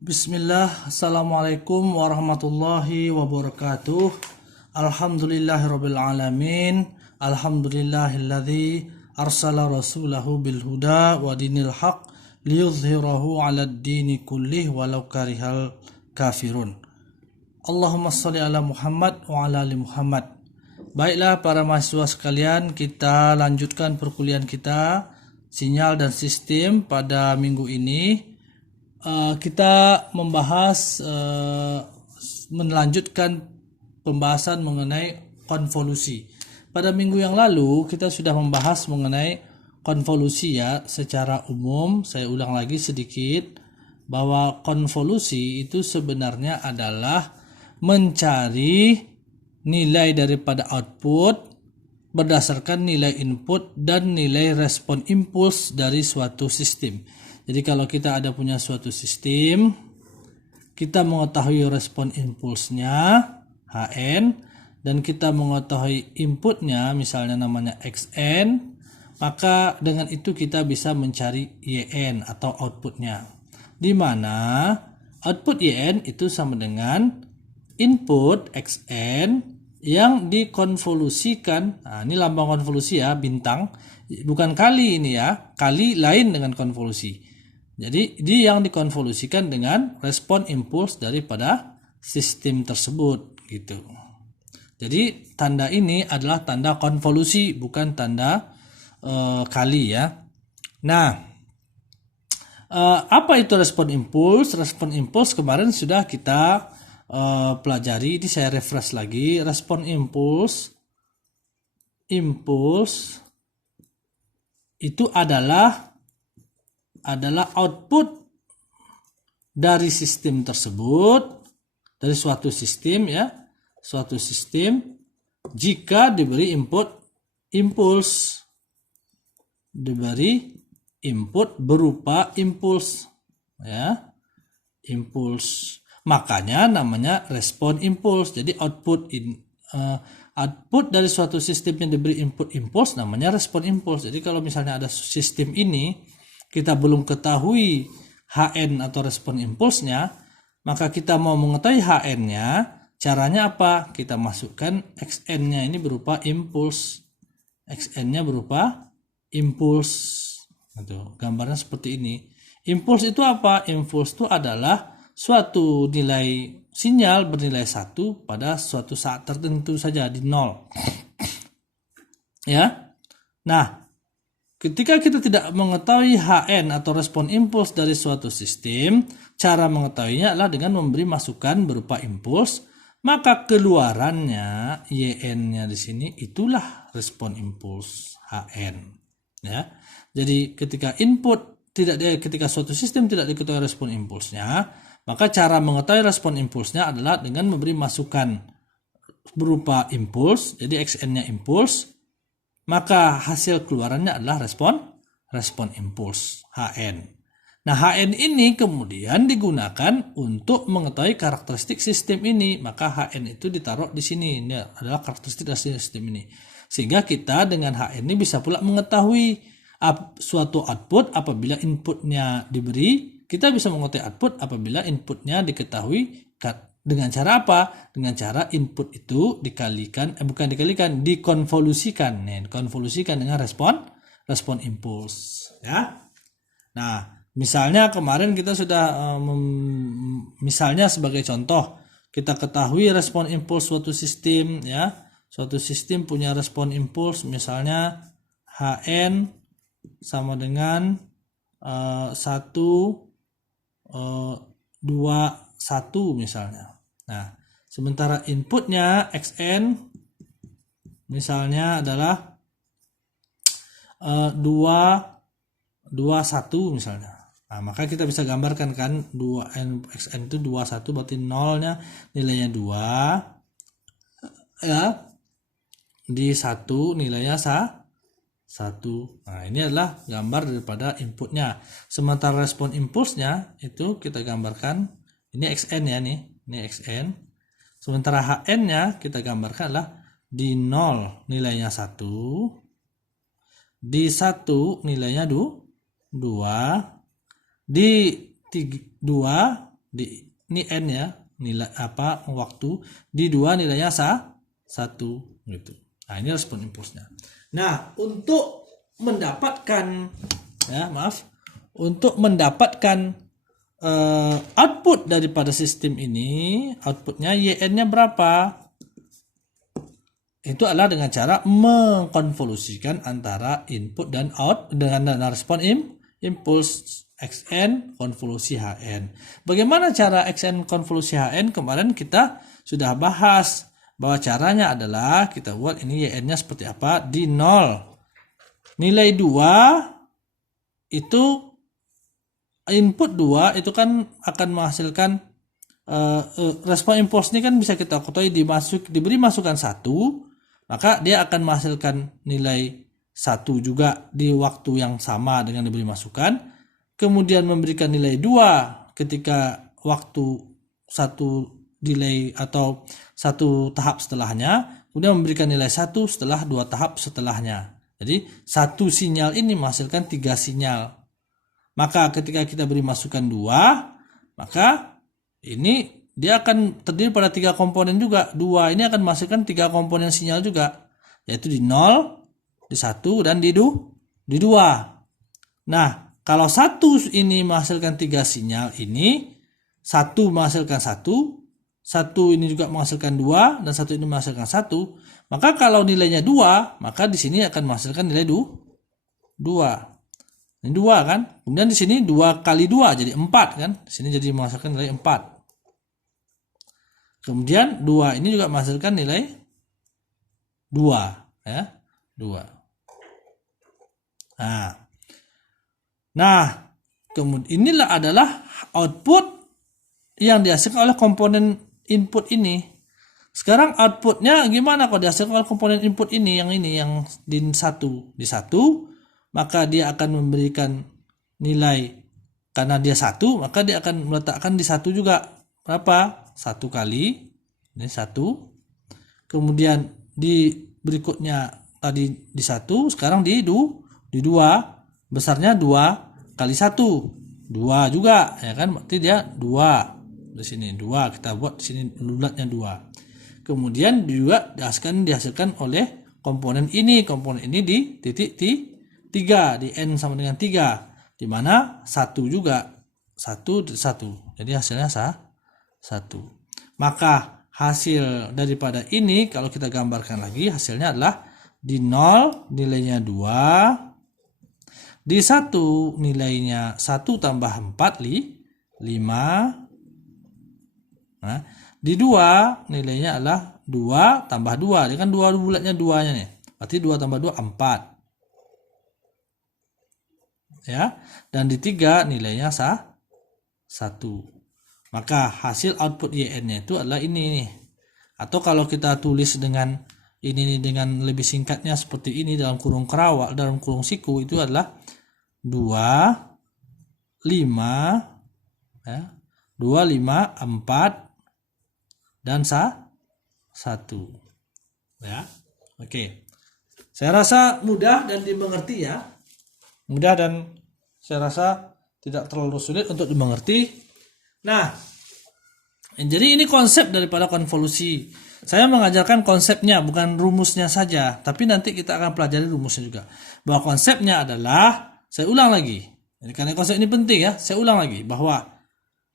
Bismillah, Assalamualaikum warahmatullahi wabarakatuh. Alhamdulillahirabbil alamin. Alhamdulillahilladzi arsala rasulahu bil huda wa dinil haq liyudhhirahu 'alad dini kullih walau karihal kafirun. Allahumma shalli ala Muhammad wa ala ali Muhammad. Baiklah para mahasiswa sekalian, kita lanjutkan perkuliahan kita sinyal dan sistem pada minggu ini. Kita membahas melanjutkan pembahasan mengenai konvolusi. Pada minggu yang lalu kita sudah membahas mengenai konvolusi ya secara umum. Saya ulang lagi sedikit bahwa konvolusi itu sebenarnya adalah mencari nilai daripada output berdasarkan nilai input dan nilai respon impuls dari suatu sistem. Jadi kalau kita ada punya suatu sistem, kita mengetahui respon impulsnya Hn dan kita mengetahui inputnya misalnya namanya Xn, maka dengan itu kita bisa mencari Yn atau outputnya. Di mana output Yn itu sama dengan input Xn yang dikonvolusikan. Nah, ini lambang konvolusi ya, bintang. Bukan kali ini ya, kali lain dengan konvolusi. Jadi dia yang dikonvolusikan dengan respon impuls daripada sistem tersebut gitu. Jadi tanda ini adalah tanda konvolusi, bukan tanda kali ya. Nah, apa itu respon impuls? Respon impuls kemarin sudah kita pelajari. Ini saya refresh lagi. Respon impuls itu adalah output dari sistem tersebut, dari suatu sistem ya, suatu sistem jika diberi impuls, diberi input berupa impuls ya, impuls. Makanya namanya respon impuls. Jadi output dari suatu sistem yang diberi input impuls namanya respon impuls. Jadi kalau misalnya ada sistem ini kita belum ketahui Hn atau respon impulsnya, maka kita mau mengetahui Hn-nya, caranya apa? Kita masukkan Xn-nya ini berupa impuls. Xn-nya berupa impuls. Gitu. Gambarnya seperti ini. Impuls itu apa? Impuls itu adalah suatu nilai sinyal bernilai 1 pada suatu saat tertentu saja di 0. Ya. Nah, ketika kita tidak mengetahui Hn atau respon impuls dari suatu sistem, cara mengetahuinya adalah dengan memberi masukan berupa impuls, maka keluarannya Yn-nya di sini itulah respon impuls Hn. Ya. Jadi ketika ketika suatu sistem tidak diketahui respon impulsnya, maka cara mengetahui respon impulsnya adalah dengan memberi masukan berupa impuls, jadi Xn-nya impuls, maka hasil keluarannya adalah respon impuls Hn. Nah, Hn ini kemudian digunakan untuk mengetahui karakteristik sistem ini. Maka Hn itu ditaruh di sini. Ini adalah karakteristik dari sistem ini. Sehingga kita dengan Hn ini bisa pula mengetahui suatu output apabila inputnya diberi. Kita bisa mengetahui output apabila inputnya diketahui. Dengan cara apa? Dengan cara input itu dikonvolusikan. Konvolusikan dengan respon impuls. Ya. Nah, misalnya kemarin kita sudah misalnya sebagai contoh, kita ketahui respon impuls suatu sistem ya. Suatu sistem punya respon impuls misalnya Hn sama dengan 1 2 1 misalnya. Nah, sementara inputnya Xn misalnya adalah 2 1 misalnya. Nah, maka kita bisa gambarkan kan Xn itu 21 berarti nolnya nilainya 2 ya. Di 1 nilainya 1. Nah, ini adalah gambar daripada inputnya. Sementara respon impulsnya itu kita gambarkan, ini Xn ya nih, ini Xn. Sementara Hn-nya kita gambarkan adalah di 0 nilainya 1, di 1 nilainya 2, di 2 ini n ya, nilai apa waktu, di 2 nilainya 1 gitu. Nah, ini respon impulsnya. Nah, untuk mendapatkan untuk mendapatkan output daripada sistem ini, outputnya yn-nya berapa? Itu adalah dengan cara mengkonvolusikan antara input dan out dengan respon impuls xn konvolusi hn. Bagaimana cara xn konvolusi hn? Kemarin kita sudah bahas bahwa caranya adalah kita buat ini yn-nya seperti apa, di 0. Nilai 2 itu input 2 itu kan akan menghasilkan respon impuls ini kan bisa kita ketahui diberi masukan 1, maka dia akan menghasilkan nilai 1 juga di waktu yang sama dengan diberi masukan. Kemudian memberikan nilai 2 ketika waktu 1 delay atau 1 tahap setelahnya. Kemudian memberikan nilai 1 setelah 2 tahap setelahnya. Jadi 1 sinyal ini menghasilkan 3 sinyal. Maka ketika kita beri masukan 2, maka ini dia akan terdiri pada 3 komponen juga. 2 ini akan menghasilkan 3 komponen sinyal juga, yaitu di 0, di 1, dan di 2. Nah, kalau 1 ini menghasilkan 3 sinyal ini, 1 menghasilkan 1 ini juga menghasilkan 2, dan 1 ini menghasilkan 1, maka kalau nilainya 2, maka di sini akan menghasilkan nilai 2. Ini 2 kan? Kemudian di sini 2 kali 2 jadi 4 kan? Di sini jadi menghasilkan nilai 4. Kemudian 2 ini juga menghasilkan nilai 2 ya, 2. Nah, kemudian inilah adalah output yang dihasilkan oleh komponen input ini. Sekarang outputnya gimana kalau dihasilkan oleh komponen input ini yang di 1, maka dia akan memberikan nilai, karena dia 1 maka dia akan meletakkan di 1 juga. Berapa? 1 kali, ini 1. Kemudian di berikutnya tadi di 1, sekarang di 2, besarnya 2 kali 1, 2 juga ya kan, berarti dia 2. Di sini 2, kita buat di sini bulatnya 2. Kemudian juga dihasilkan oleh komponen ini di titik 3, di n sama dengan 3, di mana 1 juga 1. Jadi hasilnya 1. Maka hasil daripada ini kalau kita gambarkan lagi, hasilnya adalah di 0 nilainya 2, di 1 nilainya 1 tambah 4 5. Nah, di 2 nilainya adalah 2 tambah 2. Dia kan 2 bulatnya 2-nya nih. Berarti 2 tambah 2 4. Ya, dan di 3 nilainya 1. Maka hasil output yn-nya itu adalah ini nih. Atau kalau kita tulis dengan ini nih, dengan lebih singkatnya seperti ini dalam kurung kerawak, dalam kurung siku, itu adalah 2 5 ya, 2 5 4 dan 1 ya. Oke. Saya rasa mudah dan dimengerti ya. Mudah dan saya rasa tidak terlalu sulit untuk dimengerti. Nah, jadi ini konsep daripada konvolusi. Saya mengajarkan konsepnya, bukan rumusnya saja, tapi nanti kita akan pelajari rumusnya juga. Bahwa konsepnya adalah, saya ulang lagi, karena konsep ini penting ya, saya ulang lagi bahwa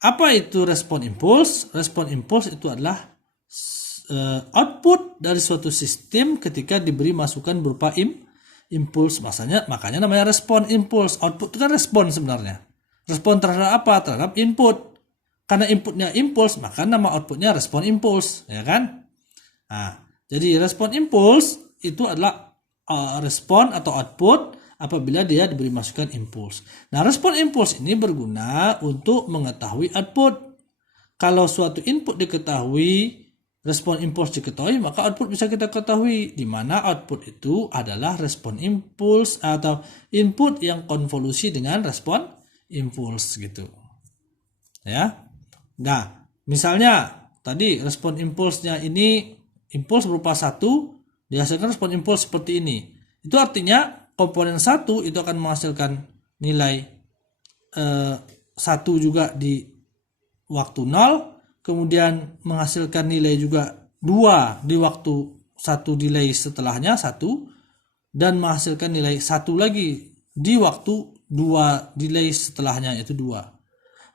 apa itu respon impuls? Respon impuls itu adalah output dari suatu sistem ketika diberi masukan berupa impuls. Makanya namanya respon impuls. Output itu kan respon sebenarnya. Respon terhadap apa? Terhadap input. Karena inputnya impuls, maka nama outputnya respon impuls, ya kan? Nah, jadi respon impuls itu adalah respon atau output apabila dia diberi masukan impuls. Nah, respon impuls ini berguna untuk mengetahui output. Kalau suatu input diketahui, respon impuls diketahui, maka output bisa kita ketahui, di mana output itu adalah respon impuls atau input yang konvolusi dengan respon impuls gitu. Ya. Nah, misalnya tadi respon impulsnya ini impuls berupa 1, dihasilkan respon impuls seperti ini. Itu artinya komponen 1 itu akan menghasilkan nilai 1 juga di waktu 0, kemudian menghasilkan nilai juga 2 di waktu 1 delay setelahnya 1, dan menghasilkan nilai 1 lagi di waktu 2 delay setelahnya, yaitu 2.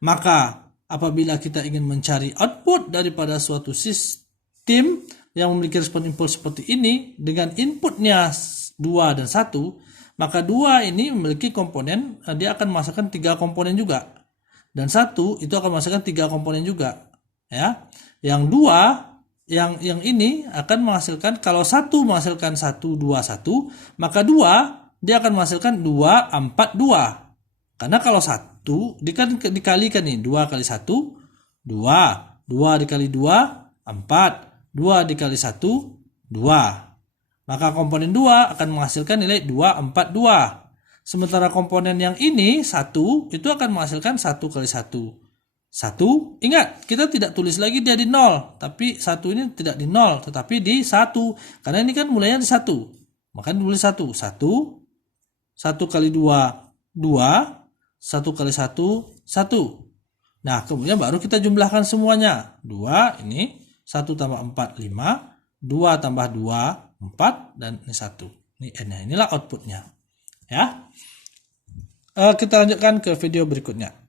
Maka apabila kita ingin mencari output daripada suatu sistem yang memiliki respon impuls seperti ini dengan inputnya 2 dan 1, maka 2 ini memiliki komponen, dia akan menghasilkan 3 komponen juga, dan 1 itu akan menghasilkan 3 komponen juga, ya. Yang 2 yang ini akan menghasilkan, kalau 1 menghasilkan 1 2 1, maka 2 dia akan menghasilkan 2 4 2. Karena kalau 1 dikalikan nih, 2 kali 1 2, 2 dikali 2 4, 2 dikali 1 2. Maka komponen 2 akan menghasilkan nilai 2 4 2. Sementara komponen yang ini 1 itu akan menghasilkan 1 kali 1 1. Ingat, kita tidak tulis lagi dia di 0, tapi 1 ini tidak di 0, tetapi di 1. Karena ini kan mulainya di 1. Maka ditulis 1. 1 kali 2 2, 1 kali 1 1. Nah, kemudian baru kita jumlahkan semuanya. 2 ini 1 tambah 4 5, 2 tambah 2 4, dan ini 1. Ini n-nya. Inilah outputnya. Ya. Kita lanjutkan ke video berikutnya.